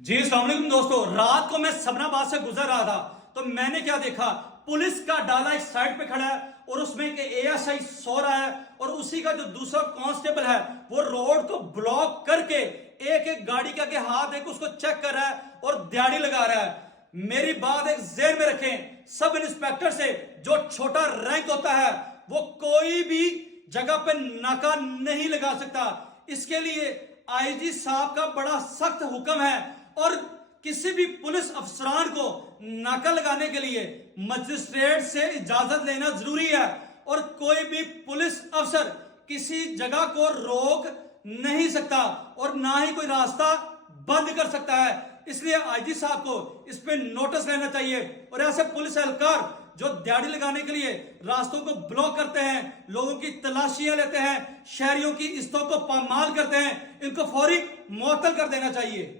जी अस्सलाम वालेकुम दोस्तों, रात को मैं सबनाबाद से गुजर रहा था तो मैंने क्या देखा। पुलिस का डाला एक साइड पे खड़ा है और उसमें के एएसआई सो रहा है और उसी का जो दूसरा कांस्टेबल है वो रोड को ब्लॉक करके एक एक गाड़ी के आगे हाथ देकर उसको चेक कर रहा है और दिहाड़ी लगा रहा है। मेरी बात एक जेर में रखें, सब इंस्पेक्टर से जो छोटा रैंक होता है वो कोई भी जगह पे नाका नहीं लगा सकता। इसके लिए आईजी साहब का बड़ा सख्त हुक्म है और किसी भी पुलिस अफसरान को नाका लगाने के लिए मजिस्ट्रेट से इजाजत लेना जरूरी है और कोई भी पुलिस अफसर किसी जगह को रोक नहीं सकता और ना ही कोई रास्ता बंद कर सकता है। इसलिए आईजी साहब को इस पे नोटिस लेना चाहिए और ऐसे पुलिस एहलकार जो दिहाड़ी लगाने के लिए रास्तों को ब्लॉक करते हैं, लोगों की तलाशियां लेते हैं, शहरियों की इज्जतों को पामाल करते हैं, इनको फौरी मुअत्तल कर देना चाहिए।